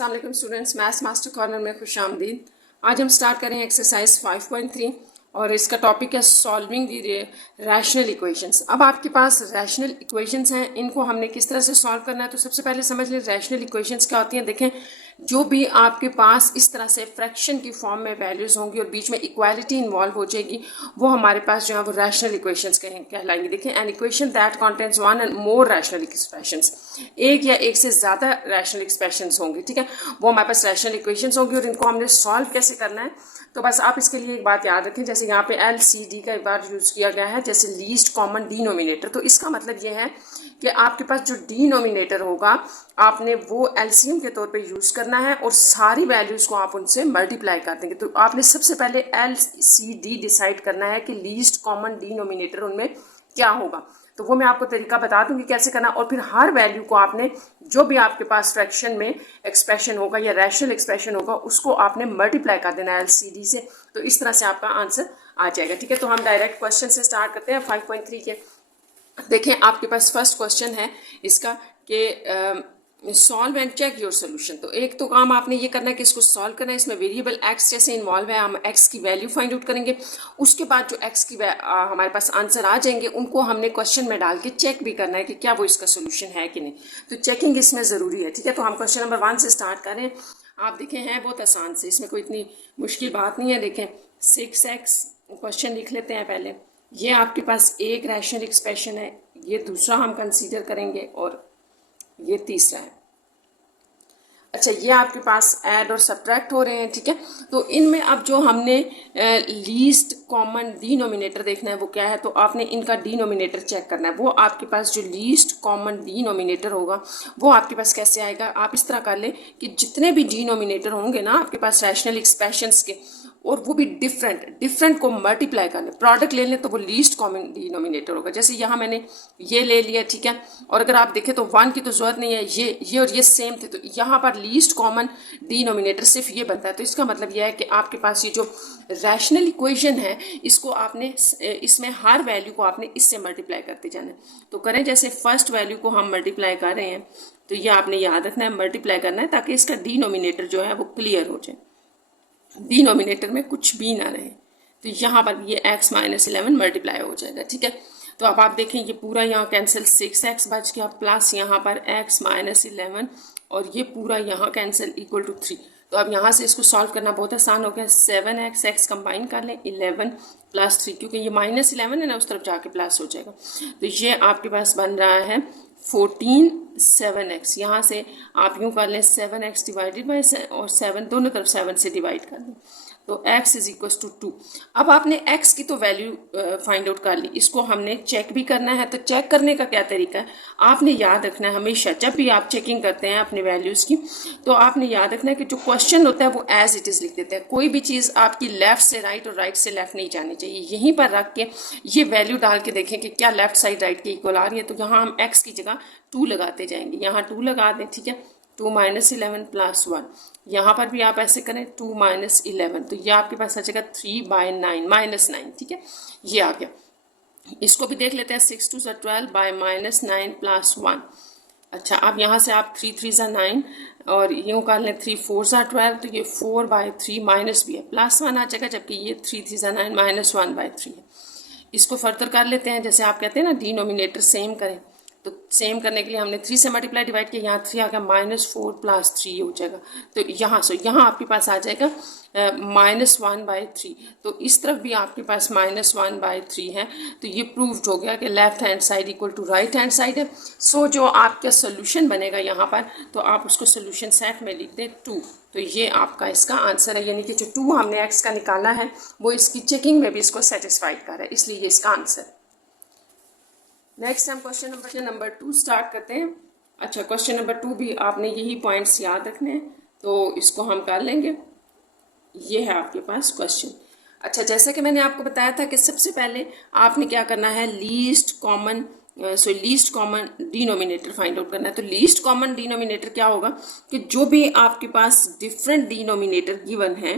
अस्सलाम वालेकुम students, maths master corner में खुश आमदीद। आज हम स्टार्ट करें एक्सरसाइज 5.3 और इसका टॉपिक है सॉल्विंग दी रैशनल इक्वेशंस। अब आपके पास रैशनल इक्वेशंस हैं, इनको हमने किस तरह से सॉल्व करना है। तो सबसे पहले समझ लें रैशनल इक्वेशंस क्या होती हैं। देखें, जो भी आपके पास इस तरह से फ्रैक्शन की फॉर्म में वैल्यूज़ होंगी और बीच में इक्वालिटी इन्वॉल्व हो जाएगी, वो हमारे पास जो है वो रैशनल इक्वेशंस कहलाएंगे। देखें, an equation that contains one and more rational expressions, एक या एक से ज़्यादा रैशनल एक्सप्रेशंस होंगी, ठीक है, वो हमारे पास रैशनल इक्वेशंस होंगी। और इनको हमने सॉल्व कैसे करना है, तो बस आप इसके लिए एक बात याद रखें। जैसे यहाँ पे LCD का एक बार यूज़ किया गया है, जैसे लीस्ट कॉमन डिनोमिनेटर। तो इसका मतलब ये है कि आपके पास जो डिनोमिनेटर होगा आपने वो एलसीएम के तौर पे यूज़ करना है और सारी वैल्यूज़ को आप उनसे मल्टीप्लाई कर देंगे। तो आपने सबसे पहले LCD डिसाइड करना है कि लीस्ट कॉमन डिनोमिनेटर उनमें क्या होगा। तो वो मैं आपको तरीका बता दूंगी कैसे करना। और फिर हर वैल्यू को आपने, जो भी आपके पास फ्रैक्शन में एक्सप्रेशन होगा या रैशनल एक्सप्रेशन होगा, उसको आपने मल्टीप्लाई कर देना है LCD से। तो इस तरह से आपका आंसर आ जाएगा, ठीक है। तो हम डायरेक्ट क्वेश्चन से स्टार्ट करते हैं 5.3 के। देखें, आपके पास फर्स्ट क्वेश्चन है इसका कि solve and check your solution. तो एक तो काम आपने ये करना है कि इसको सॉल्व करना है। इसमें वेरिएबल एक्स जैसे इन्वॉल्व है, हम एक्स की वैल्यू फाइंड आउट करेंगे। उसके बाद जो एक्स की हमारे पास आंसर आ जाएंगे, उनको हमने क्वेश्चन में डाल के चेक भी करना है कि क्या वो इसका सोल्यूशन है कि नहीं। तो चेकिंग इसमें ज़रूरी है, ठीक है। तो हम क्वेश्चन नंबर 1 से स्टार्ट करें। आप देखें, हैं बहुत आसान से, इसमें कोई इतनी मुश्किल बात नहीं है। देखें 6x, क्वेश्चन लिख लेते हैं पहले। ये आपके पास एक रैशनल एक्सप्रेशन है, ये दूसरा हम कंसीडर करेंगे और ये तीसरा है। अच्छा, ये आपके पास ऐड और सब्ट्रैक्ट हो रहे हैं, ठीक है। तो इनमें अब जो हमने लीस्ट कॉमन डिनोमिनेटर देखना है वो क्या है, तो आपने इनका डिनोमिनेटर चेक करना है। वो आपके पास जो लीस्ट कॉमन डिनोमिनेटर होगा वो आपके पास कैसे आएगा। आप इस तरह कर लें कि जितने भी डिनोमिनेटर होंगे ना आपके पास रैशनल एक्सप्रेशंस के, और वो भी डिफरेंट को मल्टीप्लाई कर लें, प्रोडक्ट ले लें, तो वो लीस्ट कॉमन डिनोमिनेटर होगा। जैसे यहाँ मैंने ये ले लिया, ठीक है। और अगर आप देखें तो 1 की तो जरूरत नहीं है, ये और ये सेम थे, तो यहाँ पर लीस्ट कॉमन डिनोमिनेटर सिर्फ ये बनता है। तो इसका मतलब यह है कि आपके पास ये जो रैशनल इक्वेशन है, इसको आपने इसमें हर वैल्यू को आपने इससे मल्टीप्लाई करते जाना है। तो करें, जैसे फर्स्ट वैल्यू को हम मल्टीप्लाई कर रहे हैं, तो ये आपने याद रखना है, मल्टीप्लाई करना है, ताकि इसका डिनोमिनेटर जो है वो क्लियर हो जाए, डिनोमिनेटर में कुछ भी ना रहे। तो यहाँ पर ये x - 11 मल्टीप्लाई हो जाएगा, ठीक है। तो अब आप देखें, ये पूरा यहाँ कैंसिल, 6x बच गया, प्लस यहाँ पर x - 11 और ये पूरा यहाँ कैंसिल इक्वल टू 3। तो अब यहाँ से इसको सॉल्व करना बहुत आसान हो गया। 7x x कंबाइन कर लें, 11 + 3, क्योंकि ये -11 है ना, उस तरफ जाके प्लस हो जाएगा। तो ये आपके पास बन रहा है 14 7x। यहाँ से आप यूँ कर लें 7x डिवाइडेड बाई और 7 दोनों तरफ 7 से डिवाइड कर लें, तो x = 2। अब आपने x की तो वैल्यू फाइंड आउट कर ली, इसको हमने चेक भी करना है। तो चेक करने का क्या तरीका है, आपने याद रखना है हमेशा जब भी आप चेकिंग करते हैं अपने वैल्यूज़ की, तो आपने याद रखना है कि जो क्वेश्चन होता है वो एज इट इज़ लिख देते हैं। कोई भी चीज़ आपकी लेफ़्ट से राइट और राइट से लेफ़्ट नहीं जानी चाहिए। यहीं पर रख के ये वैल्यू डाल के देखें कि क्या लेफ़्ट साइड राइट के इक्वल आ रही है। तो यहाँ हम x की जगह 2 लगाते जाएंगे, यहाँ 2 लगा दें, ठीक है। 2 - 11 + 1, यहाँ पर भी आप ऐसे करें 2 - 11, तो ये आपके पास आ जाएगा 3/9 -9, ठीक है, ये आ गया। इसको भी देख लेते हैं, 6 × 2 = 12 by -9 + 1। अच्छा, अब यहाँ से आप 3 × 3 = 9 और यूँ कर लें 3 × 4 = 12, तो ये 4/3 माइनस भी है, +1 आ जाएगा, जबकि ये 3 × 3 = 9 -1/3 है। इसको फर्दर कर लेते हैं, जैसे आप कहते हैं ना डिनोमिनेटर सेम करें, तो सेम करने के लिए हमने 3 से मल्टीप्लाई डिवाइड किया, यहाँ 3 आ गया, -4 + 3 हो जाएगा। तो यहाँ आपके पास आ जाएगा -1/3। तो इस तरफ भी आपके पास -1/3 है। तो ये प्रूव्ड हो गया कि left hand side equal to right hand side है। सो जो आपका सोल्यूशन बनेगा यहाँ पर, तो आप उसको सोल्यूशन सेट में लिख दें 2। तो ये आपका इसका आंसर है, यानी कि जो 2 हमने x का निकाला है वो इसकी चेकिंग में भी इसको सेटिस्फाइड कर रहा है, इसलिए ये इसका आंसर है। नेक्स्ट हम क्वेश्चन नंबर 2 स्टार्ट करते हैं। अच्छा, क्वेश्चन नंबर 2 भी आपने यही पॉइंट्स याद रखने हैं, तो इसको हम कर लेंगे। ये है आपके पास क्वेश्चन। अच्छा, जैसा कि मैंने आपको बताया था कि सबसे पहले आपने क्या करना है, least common denominator find out करना है। तो लीस्ट कॉमन डिनोमिनेटर क्या होगा कि जो भी आपके पास डिफरेंट डिनोमिनेटर गिवन है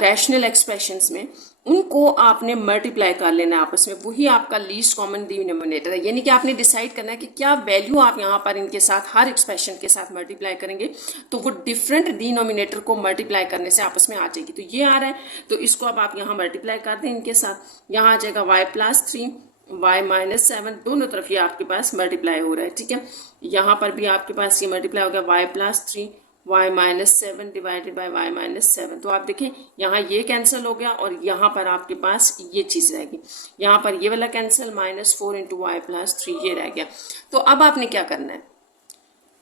रैशनल एक्सप्रेशंस में, उनको आपने मल्टीप्लाई कर लेना है आपस में, वही आपका लीस्ट कॉमन डिनोमिनेटर है। यानी कि आपने डिसाइड करना है कि क्या वैल्यू आप यहाँ पर इनके साथ हर एक्सप्रेशन के साथ मल्टीप्लाई करेंगे तो वो डिफरेंट डिनोमिनेटर को मल्टीप्लाई करने से आपस में आ जाएगी। तो ये आ रहा है तो इसको अब आप यहाँ मल्टीप्लाई कर दें इनके साथ, यहाँ आ जाएगा y+3 y-7, दोनों तरफ ये आपके पास मल्टीप्लाई हो रहा है, ठीक है। यहाँ पर भी आपके पास ये मल्टीप्लाई हो गया y+3 y-7 divided by y-7। तो आप देखें यहाँ ये कैंसिल हो गया और यहाँ पर आपके पास ये चीज़ रहेगी, यहाँ पर ये वाला कैंसिल -4 इंटू y+3 ये रह गया। तो अब आपने क्या करना है,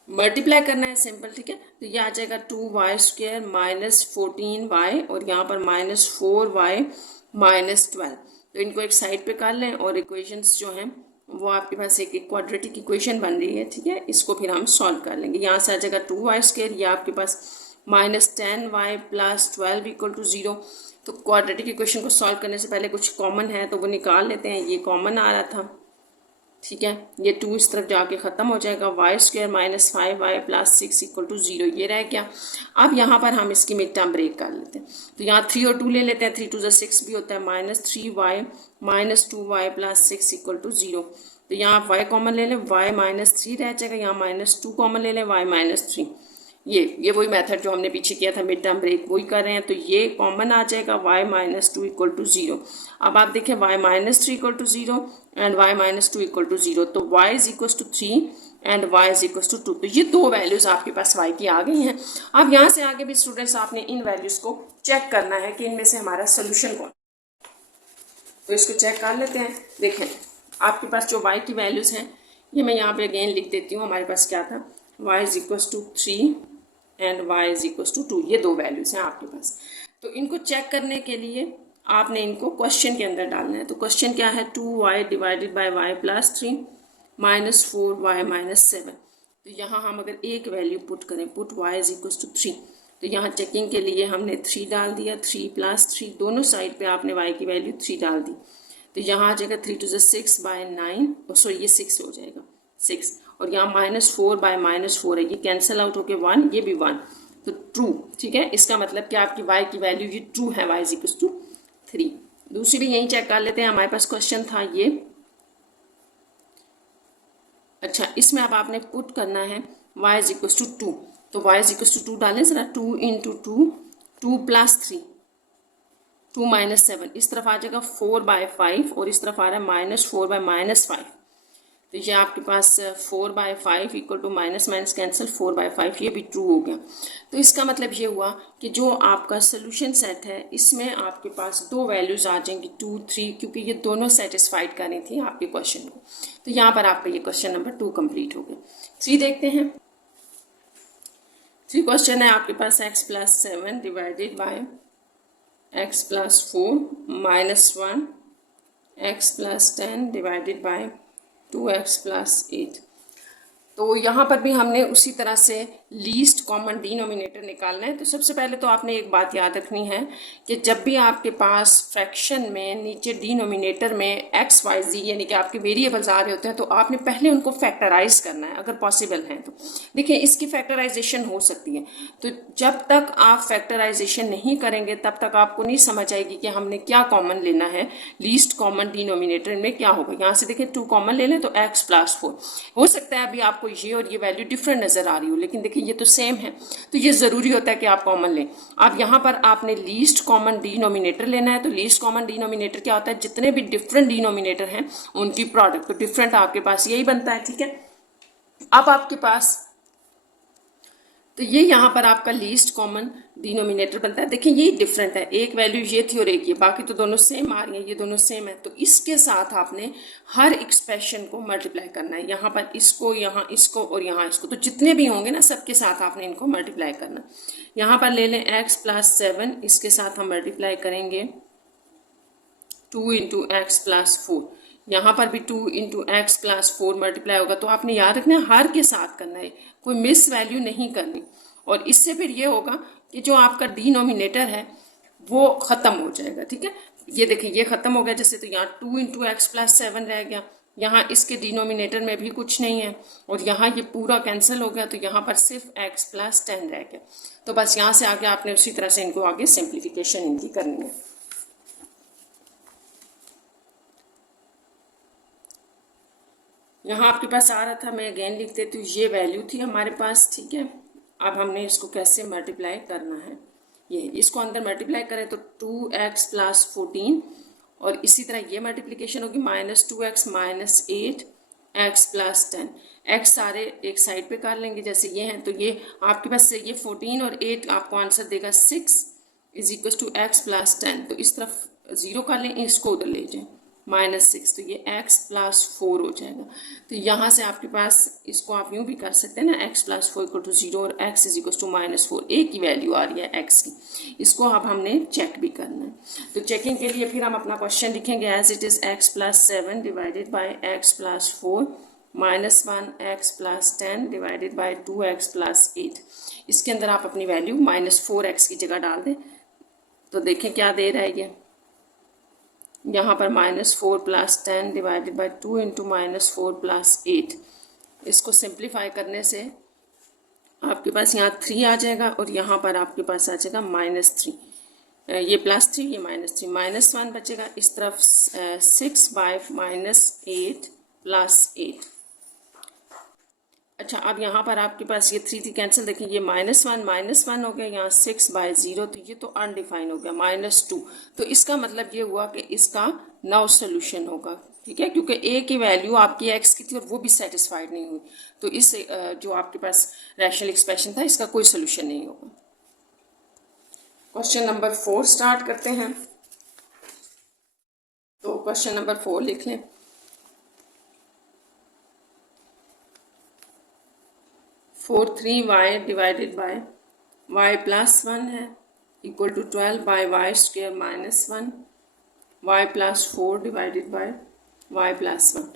मल्टीप्लाई करना है, सिंपल, ठीक है। तो ये आ जाएगा 2y² -14y और यहाँ पर -4y -12। तो इनको एक साइड पे कर लें और इक्वेशंस जो हैं वो आपके पास एक क्वाड्रेटिक इक्वेशन बन रही है, ठीक है। इसको फिर हम सॉल्व कर लेंगे। यहाँ से आ जाएगा 2y², ये आपके पास -10y + 12 = 0। तो क्वाड्रेटिक इक्वेशन को सॉल्व करने से पहले कुछ कॉमन है तो वो निकाल लेते हैं। ये कॉमन आ रहा था, ठीक है। ये 2 इस तरफ जाके ख़त्म हो जाएगा, y² -5y + 6 = 0 ये रह गया। अब यहाँ पर हम इसकी मिड टर्म ब्रेक कर लेते हैं। तो यहाँ 3 और 2 ले लेते हैं, 3 2 6 भी होता है, -3y -2y + 6 = 0। तो यहाँ आप y कॉमन ले लें, y -3 रह जाएगा, यहाँ -2 कॉमन ले लें, y -3। ये वही मेथड जो हमने पीछे किया था मिड टर्म ब्रेक, वही कर रहे हैं। तो ये कॉमन आ जाएगा, y -2 = 0। अब आप देखें y -3 = 0 एंड y -2 = 0। तो y = 3 एंड y = 2। तो ये दो वैल्यूज़ आपके पास y की आ गई हैं। अब यहाँ से आगे भी स्टूडेंट्स आपने इन वैल्यूज़ को चेक करना है कि इनमें से हमारा सोल्यूशन कौन। तो इसको चेक कर लेते हैं। देखें आपके पास जो y की वैल्यूज़ हैं ये मैं यहाँ पे अगेन लिख देती हूँ। हमारे पास क्या था, y = 3 एंड y = 2, ये दो वैल्यूज़ हैं आपके पास। तो इनको चेक करने के लिए आपने इनको क्वेश्चन के अंदर डालना है। तो क्वेश्चन क्या है, 2y divided by y+3 -4y -7। तो यहाँ हम अगर एक वैल्यू पुट करें, पुट y = 3, तो यहाँ चेकिंग के लिए हमने 3 डाल दिया, 3 + 3 दोनों साइड पे आपने y की वैल्यू 3 डाल दी। तो यहाँ आ जाएगा 3 2 6 बाय 9, सॉरी ये 6 हो जाएगा 6, और यहाँ -4 बाय -4 है, ये कैंसिल आउट होके 1, ये भी 1, तो ट्रू, ठीक है। इसका मतलब कि आपकी y की वैल्यू ये ट्रू है, y = 3। दूसरी भी यही चेक कर लेते हैं, हमारे पास क्वेश्चन था ये। अच्छा, इसमें अब आपने पुट करना है y = 2। तो y = 2 डालें ज़रा, 2 × 2 2 + 3 2 -7, इस तरफ आ जाएगा 4 बाय 5 और इस तरफ आ रहा है -4 बाय -5। तो ये आपके पास 4 by 5 = minus minus cancel, 4 by 5 ये भी ट्रू हो गया। तो इसका मतलब ये हुआ कि जो आपका सोल्यूशन सेट है इसमें आपके पास दो वैल्यूज़ आ जाएंगी 2 3, क्योंकि ये दोनों सेटिस्फाइड करनी थी आपके क्वेश्चन को। तो यहाँ पर आपका ये क्वेश्चन नंबर 2 कंप्लीट हो गया। 3 देखते हैं। 3 क्वेश्चन है आपके पास, x + 7 divided by x + 4 -1, x + 10 divided by 2x + 8। तो यहाँ पर भी हमने उसी तरह से लीस्ट कॉमन डिनोमिनेटर निकालना है। तो सबसे पहले तो आपने एक बात याद रखनी है कि जब भी आपके पास फ्रैक्शन में नीचे डिनोमिनेटर में x y z यानी कि आपके वेरिएबल्स आ रहे होते हैं तो आपने पहले उनको फैक्टराइज करना है अगर पॉसिबल है तो। देखिए इसकी फैक्टराइजेशन हो सकती है, तो जब तक आप फैक्टराइजेशन नहीं करेंगे तब तक आपको नहीं समझ आएगी कि हमने क्या कॉमन लेना है। लीस्ट कॉमन डिनोमिनेटर में क्या होगा, यहाँ से देखिए 2 कॉमन ले लें तो x + 4 हो सकता है अभी आपको ये और ये वैल्यू डिफरेंट नजर आ रही हो, लेकिन देखिए ये तो सेम है, तो ये जरूरी होता है कि आप कॉमन लें। अब यहाँ पर आपने लीस्ट कॉमन डिनोमिनेटर लेना है। तो लीस्ट कॉमन डिनोमिनेटर क्या होता है, जितने भी डिफरेंट डिनोमिनेटर हैं उनकी प्रोडक्ट। तो डिफरेंट आपके पास यही बनता है, ठीक है। अब आपके पास तो ये यहाँ पर आपका लीस्ट कॉमन डिनोमिनेटर बनता है। देखिए ये डिफरेंट है, एक वैल्यू ये थी और एक ये, बाकी तो दोनों सेम आ रही हैं, ये दोनों सेम है। तो इसके साथ आपने हर एक्सप्रेशन को मल्टीप्लाई करना है, यहाँ पर इसको, यहाँ इसको और यहाँ इसको, तो जितने भी होंगे ना सबके साथ आपने इनको मल्टीप्लाई करना। यहाँ पर ले लें x + 7, इसके साथ हम मल्टीप्लाई करेंगे 2 × x + 4। यहाँ पर भी 2 × x + 4 मल्टीप्लाई होगा। तो आपने याद रखना है हर के साथ करना है, कोई मिस वैल्यू नहीं करनी। और इससे फिर ये होगा कि जो आपका डिनोमिनेटर है वो ख़त्म हो जाएगा, ठीक है। ये देखिए ये ख़त्म हो गया जैसे, तो यहाँ 2 × x + 7 रह गया, यहाँ इसके डिनोमिनेटर में भी कुछ नहीं है और यहाँ ये पूरा कैंसिल हो गया, तो यहाँ पर सिर्फ x + 10 रह गया। तो बस यहाँ से आगे आपने उसी तरह से इनको आगे सिंप्लीफिकेशन इनकी करनी है। यहाँ आपके पास आ रहा था, मैं अगेन लिख देती हूँ, ये वैल्यू थी हमारे पास, ठीक है। अब हमने इसको कैसे मल्टीप्लाई करना है, ये इसको अंदर मल्टीप्लाई करें तो 2x प्लस 14, और इसी तरह ये मल्टीप्लिकेशन होगी -2x minus 8x plus 10। x सारे एक साइड पे कर लेंगे जैसे ये हैं, तो ये आपके पास से ये 14 और 8 आपको आंसर देगा 6 is equal to x plus 10। तो इस तरफ 0 कर लें, इसको उधर ले जाएं -6, तो ये x प्लस 4 हो जाएगा। तो यहाँ से आपके पास इसको आप यूँ भी कर सकते हैं ना, x प्लस 4 इक्वल टू 0 और x इज इक्वल टू -4, एक ही वैल्यू आ रही है x की। इसको अब हमने चेक भी करना है। तो चेकिंग के लिए फिर हम अपना क्वेश्चन लिखेंगे as it is x plus 7 divided by x plus 4 -1 x plus 10 divided by 2x plus 8। इसके अंदर आप अपनी वैल्यू -4x की जगह डाल दें, तो देखें क्या दे रहा है ये। यहाँ पर -4 plus 10 divided by 2 into -4 plus 8। इसको सिंप्लीफाई करने से आपके पास यहाँ 3 आ जाएगा और यहाँ पर आपके पास आ जाएगा -3। ये +3, ये -3, -1 बचेगा। इस तरफ 6 बाई -8 प्लस 8। अच्छा, अब यहाँ पर आपके पास ये 3 थी कैंसिल, देखिए ये -1 हो गया, यहाँ 6 बाई 0, तो ये तो अनडिफाइन हो गया -2। तो इसका मतलब ये हुआ कि इसका नो सोल्यूशन होगा, ठीक है, क्योंकि a की वैल्यू आपकी x की थी और वो भी सेटिस्फाइड नहीं हुई, तो इस जो आपके पास रैशनल एक्सप्रेशन था इसका कोई सोल्यूशन नहीं होगा। क्वेश्चन नंबर 4 स्टार्ट करते हैं। तो क्वेश्चन नंबर 4 लिख लें। 4 3y divided by y plus 1 है equal to 12 by y square -1 y plus 4 divided by y plus 1।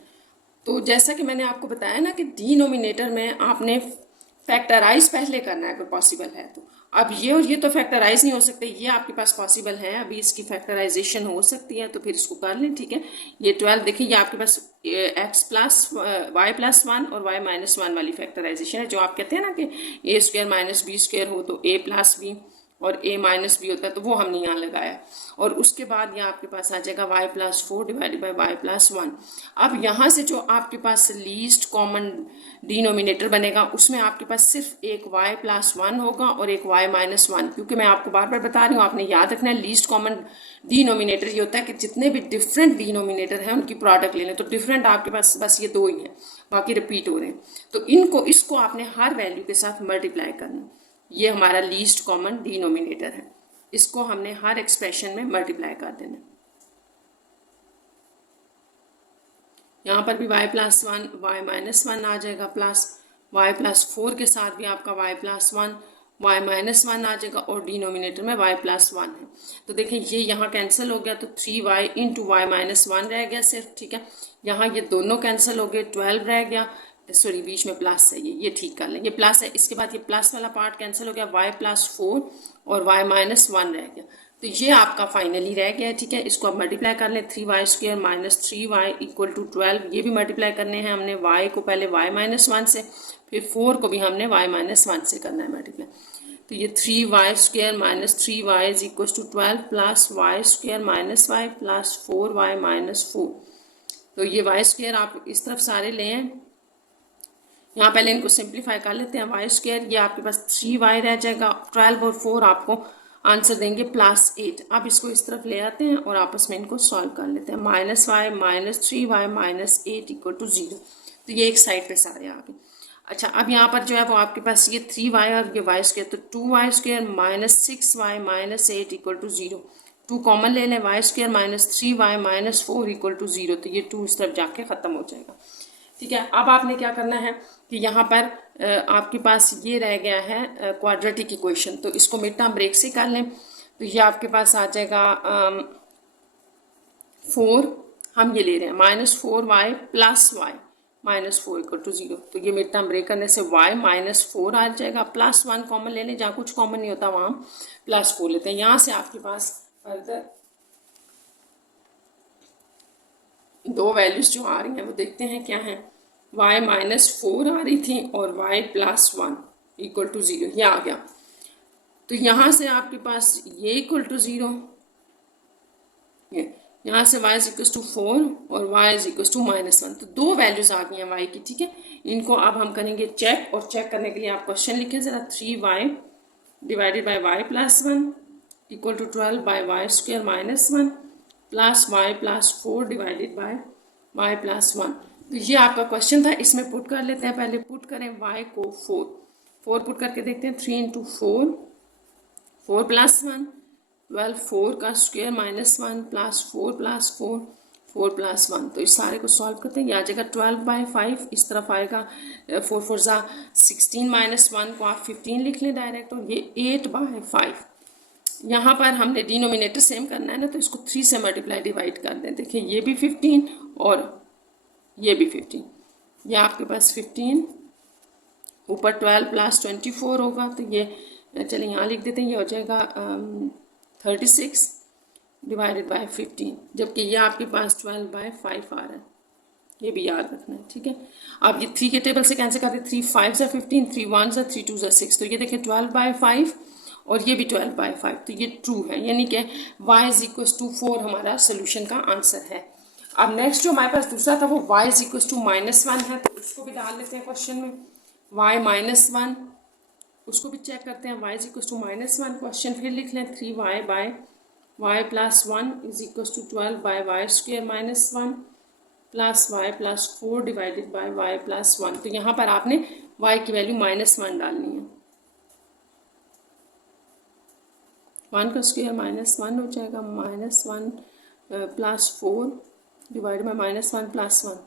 तो जैसा कि मैंने आपको बताया ना कि डिनोमिनेटर में आपने फैक्टराइज पहले करना है अगर पॉसिबल है तो। अब ये और ये तो फैक्टराइज नहीं हो सकते, ये आपके पास पॉसिबल है, अभी इसकी फैक्टराइजेशन हो सकती है, तो फिर इसको कर लें, ठीक है। ये 12 देखिए, ये आपके पास x प्लस वाई प्लस 1 और y माइनस 1 वाली फैक्टराइजेशन है, जो आप कहते हैं ना कि a square minus b square हो तो a प्लस बी और a माइनस बी होता है, तो वो हमने यहाँ लगाया। और उसके बाद यहाँ आपके पास आ जाएगा y plus 4 divided by y plus 1। अब यहाँ से जो आपके पास लीस्ट कॉमन डिनोमिनेटर बनेगा उसमें आपके पास सिर्फ एक y प्लस 1 होगा और एक y माइनस 1, क्योंकि मैं आपको बार बार बता रही हूँ, आपने याद रखना है लीस्ट कॉमन डिनोमिनेटर ये होता है कि जितने भी डिफरेंट डिनोमिनेटर हैं उनकी प्रोडक्ट ले लें। तो डिफरेंट आपके पास बस ये 2 ही हैं, बाकी रिपीट हो रहे हैं, तो इसको आपने हर वैल्यू के साथ मल्टीप्लाई करना। ये हमारा लीस्ट कॉमन डिनोमिनेटर है, इसको हमने हर एक्सप्रेशन में मल्टीप्लाई कर देना। यहाँ पर भी y प्लस 1 y माइनस 1 आ जाएगा, प्लस y प्लस 4 के साथ भी आपका y प्लस 1 y माइनस 1 आ जाएगा, और डिनोमिनेटर में y प्लस 1 है। तो देखिए ये यहाँ कैंसिल हो गया, तो 3y इंटू वाई माइनस 1 रह गया सिर्फ, ठीक है। यहाँ ये दोनों कैंसिल हो गए, 12 रह गया, सॉरी बीच में प्लस है, ये ठीक कर लें, ये प्लस है। इसके बाद ये प्लस वाला पार्ट कैंसिल हो गया, y प्लस 4 और y माइनस 1 रह गया, तो ये आपका फाइनली रह गया है, ठीक है। इसको आप मल्टीप्लाई कर लें, 3y square minus 3y equal to 12, ये भी मल्टीप्लाई करने हैं हमने, y को पहले y माइनस 1 से, फिर 4 को भी हमने y माइनस 1 से करना है मल्टीप्लाई। तो ये 3y square minus 3y is equal to 12 plus y square minus y plus 4y minus 4। तो ये y स्क्वायर आप इस तरफ सारे ले हैं, यहाँ पहले इनको सिंप्लीफाई कर लेते हैं। वाई स्क्वायर ये आपके पास 3y रह जाएगा, 12 और 4 आपको आंसर देंगे +8। अब इसको इस तरफ ले आते हैं और आपस में इनको सॉल्व कर लेते हैं। -y minus 3y minus 8 equal to 0, तो ये एक साइड पे सारे आ गए। अच्छा, अब यहाँ पर जो है वो आपके पास ये 3y और ये y स्क्वायर, तो 2y square minus 6y minus 8 equal to 0, 2 common ले लें, y square minus 3y minus 4 equal to 0, तो ये 2 इस तरफ जाके ख़त्म हो जाएगा, ठीक है। अब आपने क्या करना है कि यहाँ पर आपके पास ये रह गया है क्वाड्रेटिक इक्वेशन, तो इसको मिड टर्म ब्रेक से कर लें, तो ये आपके पास आ जाएगा 4, हम ये ले रहे हैं -4y plus y minus 4 equal to 0, तो ये मिड टर्म ब्रेक करने से y माइनस 4 आ जाएगा, +1 कॉमन ले लें, जहाँ कुछ कॉमन नहीं होता वहाँ +4 लेते हैं। यहाँ से आपके पास फर्दर 2 वैल्यूज जो आ रही हैं वो देखते हैं क्या है। y माइनस 4 आ रही थी और y प्लस 1 इक्वल टू 0, ये आ गया। तो यहाँ से आपके पास ये इक्वल टू 0, यहाँ से y इज इक्वल टू 4 और y इज इक्वल टू -1। तो दो वैल्यूज आ गई हैं y की, ठीक है। इनको अब हम करेंगे चेक, और चेक करने के लिए आप क्वेश्चन लिखें ज़रा। 3y divided by y plus 1 equal to 12 by y square -1 plus y plus 4 divided by y plus 1। तो ये आपका क्वेश्चन था, इसमें पुट कर लेते हैं। पहले पुट करें y को 4 पुट करके देखते हैं। 3 इंटू 4 प्लस 1 12, 4 का स्क्वेयर -1 प्लस 4 प्लस 4 प्लस 1। तो इस सारे को सॉल्व करते हैं। ये आ जाएगा 12/5, इस तरफ आएगा 4 4 ज़ा 16 -1 को आप 15 लिख लें डायरेक्ट, और ये 8/5। यहाँ पर हमने डिनोमिनेटर सेम करना है ना, तो इसको 3 से मल्टीप्लाई डिवाइड कर दें। देखिए ये भी 15 और ये भी 15, ये आपके पास 15 ऊपर 12 प्लस 24 होगा। तो ये चलिए यहाँ लिख देते हैं, ये हो जाएगा 36 डिवाइडेड बाय 15, जबकि ये आपके पास 12/5 आ रहा है। ये भी याद रखना है, ठीक है। अब ये 3 के टेबल से कैंसिल करते हैं। 3 5 ज़ा 15, 3 1 ज़ा 3 2 ज़ा 6। तो ये देखिए 12/5 और ये भी 12/5, तो ये ट्रू है, यानी कि y इज इक्वल टू 4 हमारा सोल्यूशन का आंसर है। अब नेक्स्ट जो हमारे पास दूसरा था वो y इज इक्वल टू -1 है, तो उसको भी डाल लेते हैं क्वेश्चन में। y -1 उसको भी चेक करते हैं। y is equal to -1, question फिर लिख लें। 3y by y plus 1 is equal to 12 by y square -1 plus y plus 4 divided by y plus 1। तो यहाँ पर आपने y की वैल्यू -1 डालनी है। 1 का स्क्वेयर -1 हो जाएगा, -1 प्लस 4 डिवाइड बाई -1 प्लस 1।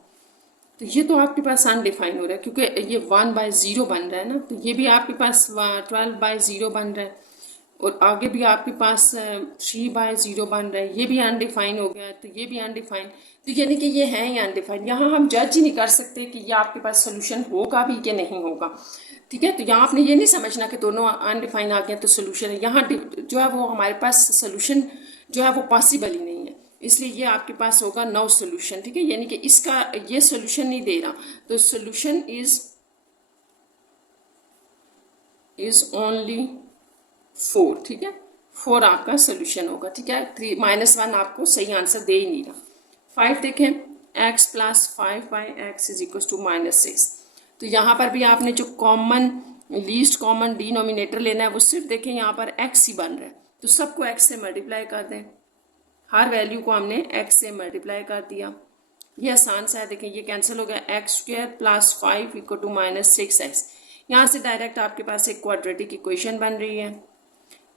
तो ये तो आपके पास अनडिफाइन हो रहा है, क्योंकि ये 1/0 बन रहा है ना, तो ये भी आपके पास 12/0 बन रहा है, और आगे भी आपके पास 3/0 बन रहा है, ये भी अनडिफाइन हो गया है, तो ये भी अनडिफाइन। तो यानी कि ये है ही अनडिफाइन। यहाँ हम जज ही नहीं कर सकते कि ये आपके पास सोल्यूशन होगा भी कि नहीं होगा, ठीक है। तो यहाँ आपने ये नहीं समझना कि दोनों अनडिफाइन आ गए तो सोल्यूशन है। यहाँ जो है वो हमारे पास सोल्यूशन जो है वो पॉसिबल ही नहीं है, इसलिए ये आपके पास होगा नो सोल्यूशन, ठीक है। यानी कि इसका ये सोल्यूशन नहीं दे रहा, तो सोल्यूशन इज ओनली 4, ठीक है। 4 आपका सोल्यूशन होगा, ठीक है। 3 -1 आपको सही आंसर दे ही नहीं रहा। 5 देखें, x plus 5 by x is equal to -6। तो यहाँ पर भी आपने जो कॉमन लीस्ट कॉमन डिनोमिनेटर लेना है वो सिर्फ देखें यहाँ पर x ही बन रहा है, तो सबको x से मल्टीप्लाई कर दें। हर वैल्यू को हमने x से मल्टीप्लाई कर दिया। ये आसान सा है, देखें ये कैंसिल हो गया। X square plus 5 equal to -6x। यहाँ से डायरेक्ट आपके पास एक क्वाड्रेटिक इक्वेशन बन रही है,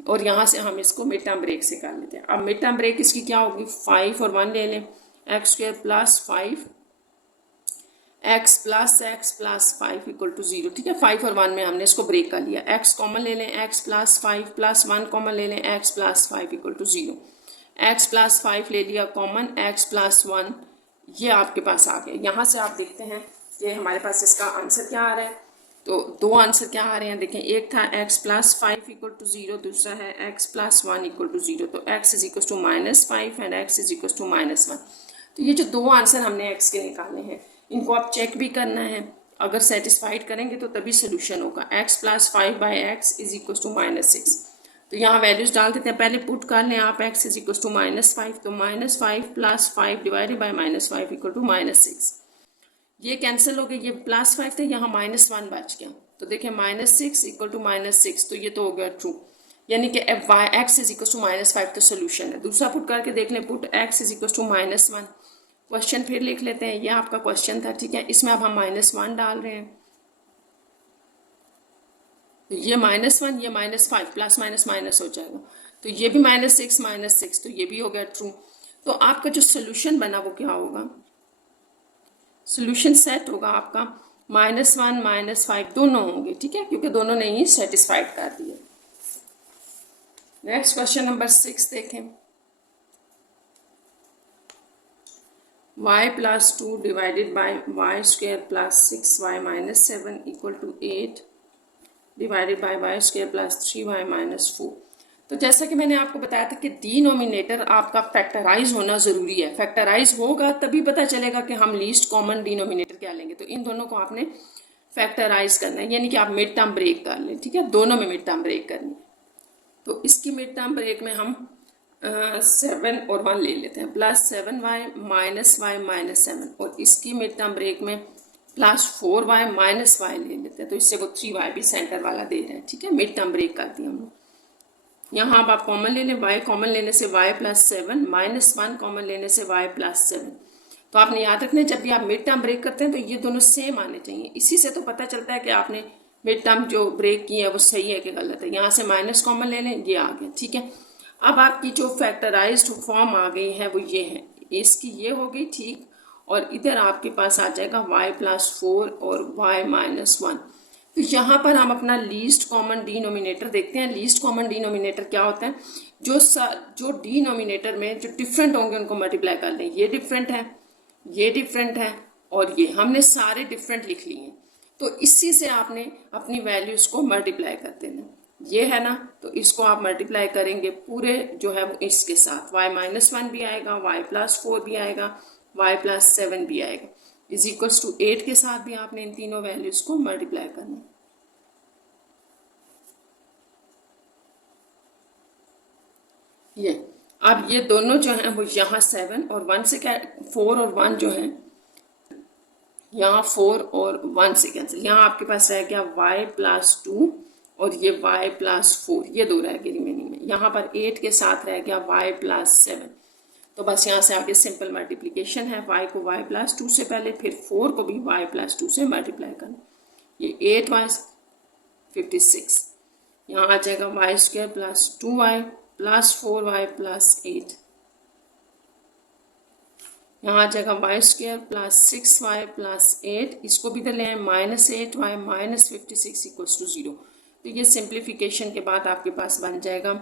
और यहाँ से हम इसको मिड टर्म ब्रेक से कर लेते हैं। अब मिड टर्म ब्रेक इसकी क्या होगी, 5 और 1 ले लें। X square plus 5 x plus 5 equal to 0, ठीक है। 5 और 1 में हमने इसको ब्रेक कर लिया। एक्स कॉमन ले लें, एक्स प्लस 5 प्लस 1 कॉमन ले लें, x plus 5 equal to 0। X plus 5 ले लिया कॉमन, एक्स प्लस 1 ये आपके पास आ गया। यहाँ से आप देखते हैं कि हमारे पास इसका आंसर क्या आ रहा है। तो दो आंसर क्या आ रहे हैं, देखें। एक था x प्लस 5 इक्वल टू 0, दूसरा है x प्लस 1 इक्वल टू 0। तो x is equal to -5 and x is equal to -1। तो ये जो दो आंसर हमने x के निकालने हैं, इनको आप चेक भी करना है। अगर सेटिस्फाइड करेंगे तो तभी सोल्यूशन होगा। x plus 5 by x is equal to -6। तो यहाँ वैल्यूज डाल देते हैं। पहले पुट कर लें आप x इज इक्वल टू -5, तो -5 plus 5 divided by -5 equal to -6। ये कैंसिल हो गया, ये प्लस 5 थे, यहाँ -1 बच गया। तो देखें -6 इक्वल टू -6, तो ये तो हो गया ट्रू, यानी कि x इज इक्वल टू -5 तो सोल्यूशन है। दूसरा पुट करके देख लें, put x is equal to -1। Question फिर लिख लेते हैं, ये आपका क्वेश्चन था, ठीक है। इसमें अब हम -1 डाल रहे हैं, तो ये -1 ये -5 प्लस माइनस माइनस हो जाएगा। तो ये भी -6 तो ये भी हो गया ट्रू। तो आपका जो सोल्यूशन बना वो क्या होगा, सोल्यूशन सेट होगा आपका -1 -5 दोनों होंगे, ठीक है, क्योंकि दोनों ने ही सेटिस्फाइड कर दिए। नेक्स्ट क्वेश्चन नंबर 6 देखें। y plus 2 divided by y square plus 6y minus 7 equal to 8 divided by y square plus 3y minus 4। तो जैसा कि मैंने आपको बताया था कि डिनोमिनेटर आपका फैक्टराइज होना ज़रूरी है। फैक्टराइज होगा तभी पता चलेगा कि हम लीस्ट कॉमन डिनोमिनेटर क्या लेंगे। तो इन दोनों को आपने फैक्टराइज करना है, यानी कि आप मिड टर्म ब्रेक कर लें, ठीक है। दोनों में मिड टर्म ब्रेक करनी है। तो इसकी मिड टर्म ब्रेक में हम 7 और 1 ले लेते हैं, +7y -y -7, और इसकी मिड टर्म ब्रेक में +4y -y ले लेते हैं, तो इससे वो 3y भी सेंटर वाला दे रहे हैं, ठीक है। मिड टर्म ब्रेक कर दिया हमने। यहाँ अब आप कॉमन ले लें, y कॉमन लेने से y +7 -1 कॉमन लेने से y +7। तो आपने याद रखना है जब भी आप मिड टर्म ब्रेक करते हैं तो ये दोनों सेम आने चाहिए। इसी से तो पता चलता है कि आपने मिड टर्म जो ब्रेक की है वो सही है कि गलत है। यहाँ से माइनस कॉमन ले लें, ये आ गया, ठीक है। अब आपकी जो फैक्टराइज्ड फॉर्म आ गई है वो ये है, इसकी ये हो गई, ठीक। और इधर आपके पास आ जाएगा y +4 और y -1। तो यहाँ पर हम अपना लीस्ट कॉमन डिनोमिनेटर देखते हैं। लीस्ट कॉमन डिनोमिनेटर क्या होता है, जो डिनोमिनेटर में जो डिफरेंट होंगे उनको मल्टीप्लाई कर लें। ये डिफरेंट है, ये डिफरेंट है, और ये हमने सारे डिफरेंट लिख लिए हैं। तो इसी से आपने अपनी वैल्यूज़ को मल्टीप्लाई कर देना। ये है ना, तो इसको आप मल्टीप्लाई करेंगे पूरे जो है वो इसके साथ, y -1 भी आएगा, y +4 भी आएगा, y +7 भी आएगा, =8 के साथ भी आपने इन तीनों वैल्यूज़ को मल्टीप्लाई करना। ये अब ये दोनों जो हैं वो यहाँ 7 और 1 से क्या, 4 और 1 जो हैं, यहाँ 4 और 1 से कैंसिल। यहाँ आपके पास रह गया y +2 और ये y +4, ये दो रह गए रिमेनिंग में। यहाँ पर 8 के साथ रह गया y +7। तो बस यहाँ से आगे सिंपल मल्टीप्लिकेशन है, y को y +2 से पहले, फिर 4 को भी y +2 से मल्टीप्लाई करना। ये 8y 56, यहाँ आ जाएगा y² +2y +4y +8, यहाँ आ जाएगा y² +6y +8, इसको भी इधर ले आए -8y -56 = 0। तो ये सिंप्लीफिकेशन के बाद आपके पास बन जाएगा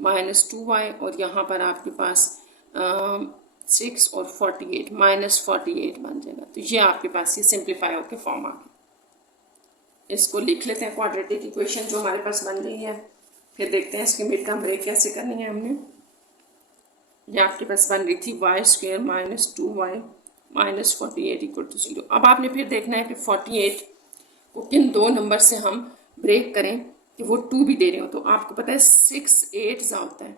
-2y, और यहाँ पर आपके पास 6 और 48 -48 बन जाएगा। तो ये आपके पास ये सिंप्लीफाई होकर फॉर्म आ गया। इसको लिख लेते हैं क्वाड्रेटिक इक्वेशन जो हमारे पास बन गई है, फिर देखते हैं इसकी मिड टर्म ब्रेक कैसे करनी है हमने। ये आपके पास बन रही थी y² -2y -48 = 0। अब आपने फिर देखना है कि 48 को किन दो नंबर से हम ब्रेक करें कि वो 2 भी दे रहे हो। तो आपको पता है 6 8 होता है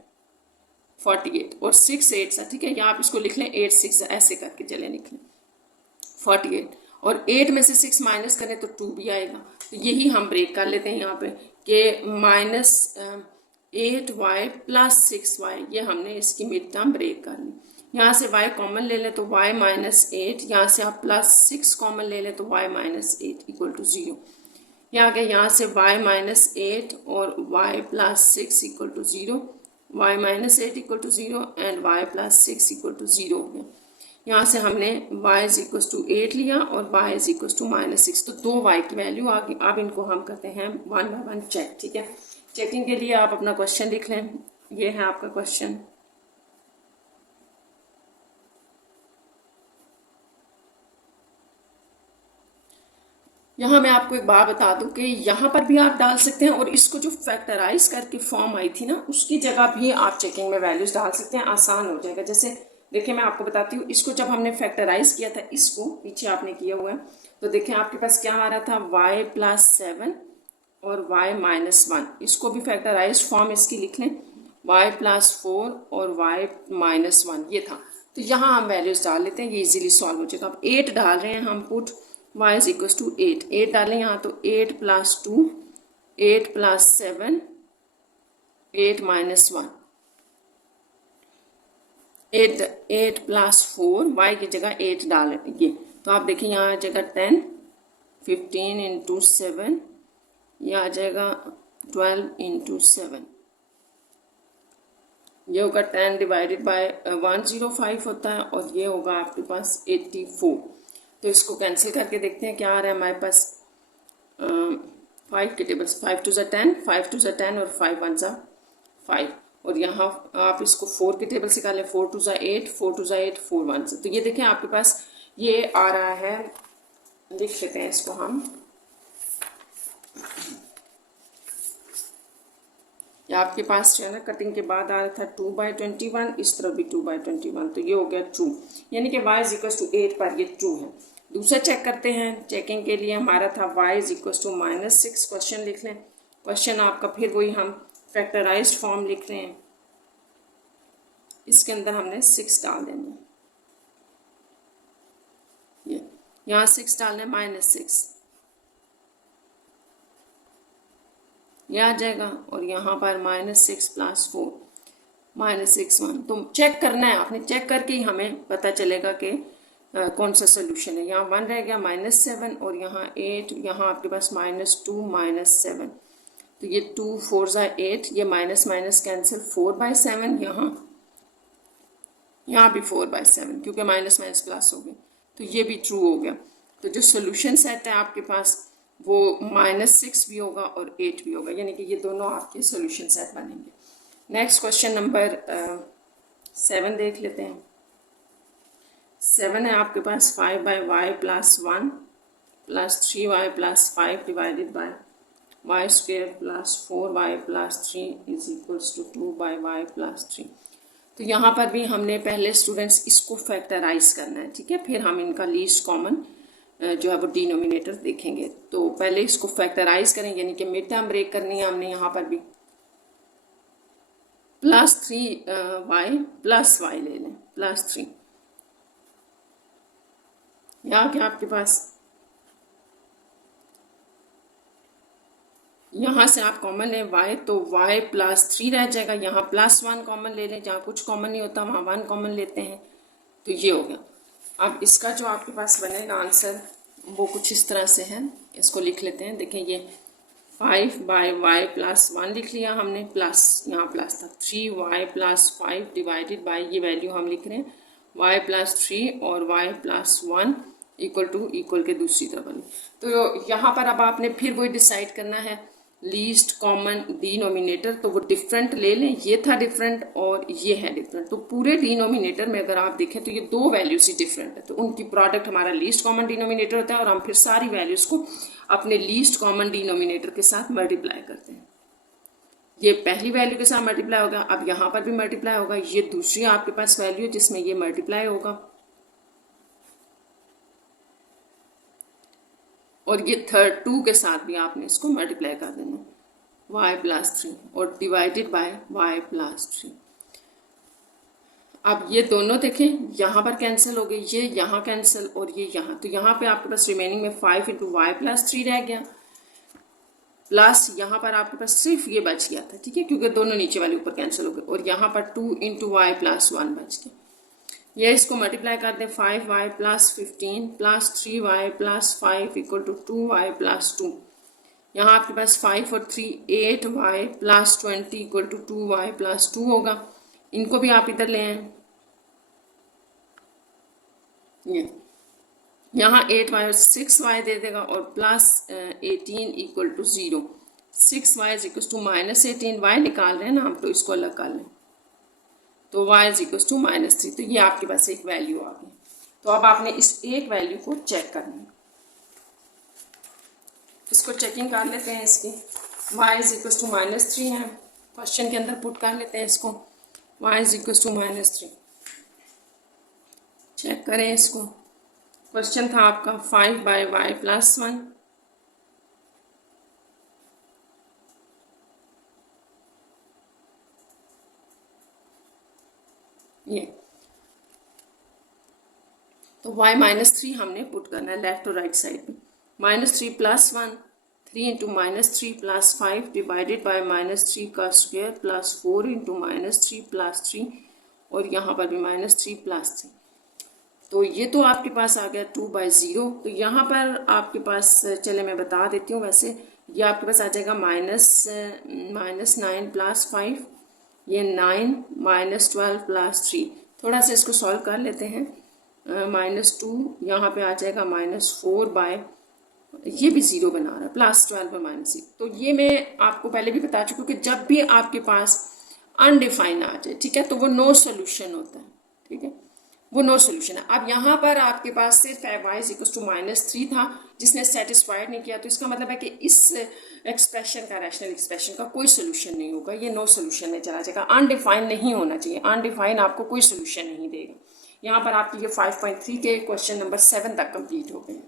48, और 6 8, ठीक है। या आप इसको लिख लें 8 6, ऐसे करके चले लिख लें 48, और 8 में से 6 माइनस करें तो 2 भी आएगा। तो यही हम ब्रेक कर लेते हैं यहाँ पे कि -8y +6y, ये हमने इसकी मिड टर्म ब्रेक कर ली। यहाँ से y कॉमन ले लें तो y -8, यहाँ से आप +6 कॉमन ले लें तो y -8 = 0। यहाँ आगे यहाँ से y -8 और y +6 = 0, y -8 = 0 एंड y +6 = 0 हो गया। यहाँ से हमने y = 8 लिया और y = -6, तो 2 y की वैल्यू आ गई। अब इनको हम करते हैं 1 बाय 1 चेक, ठीक है। चेकिंग के लिए आप अपना क्वेश्चन लिख लें, ये है आपका क्वेश्चन। यहाँ मैं आपको एक बात बता दूं कि यहाँ पर भी आप डाल सकते हैं, और इसको जो फैक्टराइज करके फॉर्म आई थी ना, उसकी जगह भी आप चेकिंग में वैल्यूज डाल सकते हैं, आसान हो जाएगा। जैसे देखिए मैं आपको बताती हूँ, इसको जब हमने फैक्टराइज किया था, इसको पीछे आपने किया हुआ है, तो देखिए आपके पास क्या आ रहा था y +7 और y -1। इसको भी फैक्टराइज फॉर्म इसकी लिख लें, y +4 और y -1, ये था। तो यहाँ हम वैल्यूज डाल लेते हैं, ये इजीली सॉल्व हो जाएगा। अब 8 डाल रहे हैं हम, पुट y = 8, 8 डालें यहाँ, तो 8 + 2 8 + 7 8 - 1, 8 + 4, y की जगह 8 डालेंगे, तो आप देखिए यहाँ आ जाएगा 10, 15 × 7, ये आ जाएगा 12 × 7, ये होगा 10 / 105 होता है, और ये होगा आपके पास 84। तो इसको कैंसिल करके देखते हैं क्या आ रहा है हमारे पास। 5 के टेबल्स, 5 × 2 = 10, 5 × 2 = 10 और 5 × 1 = 5, और यहाँ आप इसको 4 के टेबल से निकालें, 4 × 2 = 8, 4 × 2 = 8, 4 × 1 = 1। तो ये देखें आपके पास ये आ रहा है, लिख लेते हैं इसको हम, या आपके पास जो है ना कटिंग के बाद आ रहा था 2/21, इस तरफ भी 2/21, तो ये हो गया ट्रू, यानी कि y = 8 पर ये ट्रू है। दूसरा चेक करते हैं, चेकिंग के लिए हमारा था y = -6, क्वेश्चन लिख लें। क्वेश्चन आपका फिर वही हम फैक्टराइज्ड फॉर्म लिख रहे हैं, इसके अंदर हमने 6 डाल देना, ये यहाँ 6 डालने -6 ये आ जाएगा, और यहाँ पर -6 + 4 -6 1। तो चेक करना है, आपने चेक करके ही हमें पता चलेगा कि कौन सा सोल्यूशन है। यहाँ 1 रह गया, -7, और यहाँ 8, यहाँ आपके पास -2 -7, तो ये 2 4 ज़ा 8, ये माइनस माइनस कैंसिल, 4/7, यहाँ भी 4/7 क्योंकि माइनस माइनस प्लस हो गए, तो ये भी ट्रू हो गया। तो जो सोल्यूशन सेट है आपके पास वो -6 भी होगा और 8 भी होगा, यानी कि ये दोनों आपके सोल्यूशन सेट बनेंगे। नेक्स्ट क्वेश्चन नंबर 7 देख लेते हैं। 7 है आपके पास 5/y + 1 + 3y + 5 divided by y² + 4y + 3 = 2/y + 3। तो यहाँ पर भी हमने पहले स्टूडेंट्स इसको फैक्टराइज करना है, ठीक है, फिर हम इनका लीस्ट कॉमन जो है वो डिनोमिनेटर देखेंगे। तो पहले इसको फैक्टराइज करें, यानी कि मिड टर्म ब्रेक करनी है हमने। यहाँ पर भी +3y + y ले लें, +3, यहाँ क्या आपके पास, यहाँ से आप कॉमन लें y, तो y +3 रह जाएगा। यहाँ +1 कॉमन ले लें, जहाँ कुछ कॉमन नहीं होता वहाँ 1 कॉमन लेते हैं, तो ये हो गया। अब इसका जो आपके पास बनेगा आंसर वो कुछ इस तरह से है, इसको लिख लेते हैं। देखें ये 5/y + 1 लिख लिया हमने, प्लस यहाँ प्लस था 3y + 5 डिवाइडेड बाय, ये वैल्यू हम लिख रहे हैं y + 3 और y + 1 इक्वल के दूसरी तरफ बनी। तो यहाँ पर अब आपने फिर वही डिसाइड करना है लीस्ट कॉमन डिनोमिनेटर, तो वो डिफरेंट ले लें। ये था डिफरेंट और ये है डिफरेंट, तो पूरे डिनोमिनेटर में अगर आप देखें तो ये 2 वैल्यूज ही डिफरेंट है, तो उनकी प्रोडक्ट हमारा लीस्ट कॉमन डिनोमिनेटर होता है, और हम फिर सारी वैल्यूज को अपने लीस्ट कॉमन डिनोमिनेटर के साथ मल्टीप्लाई करते हैं। ये पहली वैल्यू के साथ मल्टीप्लाई होगा, अब यहाँ पर भी मल्टीप्लाई होगा, ये दूसरी आपके पास वैल्यू जिसमें ये मल्टीप्लाई होगा, और ये 2 के साथ भी आपने इसको मल्टीप्लाई कर देना, y + 3 और डिवाइडेड बाय y + 3। अब ये दोनों देखें, यहाँ पर कैंसिल हो गए, ये यहाँ कैंसिल और ये यहाँ, तो यहाँ पे आपके पास रिमेनिंग में 5 × y + 3 रह गया, प्लस यहाँ पर आपके पास सिर्फ ये बच गया था, ठीक है, क्योंकि दोनों नीचे वाले ऊपर कैंसिल हो गए, और यहाँ पर 2 × y + 1 बच गया। ये इसको मल्टीप्लाई कर दें, 5y + 15 + 3y + 5 = 2y + 2। यहाँ आपके पास 5 और 3 8y + 20 = 2y + 2 होगा। इनको भी आप इधर ले आए, ये यहाँ 8y और 6y दे देगा, और +18 = 0। 6y = -18, y निकाल रहे हैं ना हम, तो इसको अलग कर लें, तो y = -3। तो ये आपके पास एक वैल्यू आ गई। तो अब आपने इस एक वैल्यू को चेक करना है, इसको चेकिंग कर लेते हैं इसकी। y = -3 है, क्वेश्चन के अंदर पुट कर लेते हैं इसको, y = -3। चेक करें इसको, क्वेश्चन था आपका 5/y + 1, ये तो y -3 हमने पुट करना है लेफ्ट और राइट साइड में। -3 + 1, 3 × -3 + 5 डिवाइडेड बाय -3 का स्क्वायर + 4 × -3 + 3, और यहाँ पर भी -3 + 3। तो ये तो आपके पास आ गया 2/0। तो यहाँ पर आपके पास, चले मैं बता देती हूँ, वैसे ये आपके पास आ जाएगा -9 + 5, ये 9 -12 + 3। थोड़ा सा इसको सॉल्व कर लेते हैं, -2 यहाँ पे आ जाएगा -4/, ये भी 0 बना रहा है, +12 और -6। तो ये मैं आपको पहले भी बता चुकी हूँ कि जब भी आपके पास अनडिफाइन आ जाए, ठीक है, तो वो नो सोल्यूशन होता है, ठीक है, वो नो सोल्यूशन है। अब यहाँ पर आपके पास सिर्फ y = -3 था, जिसने सेटिस्फाइड नहीं किया, तो इसका मतलब है कि इस एक्सप्रेशन का, रैशनल एक्सप्रेशन का कोई सोल्यूशन नहीं होगा, ये नो सोल्यूशन में चला जाएगा। अनडिफाइन नहीं होना चाहिए, अनडिफाइन आपको कोई सोल्यूशन नहीं देगा। यहाँ पर आपकी ये 5.3 के क्वेश्चन नंबर 7 तक कंप्लीट हो गए।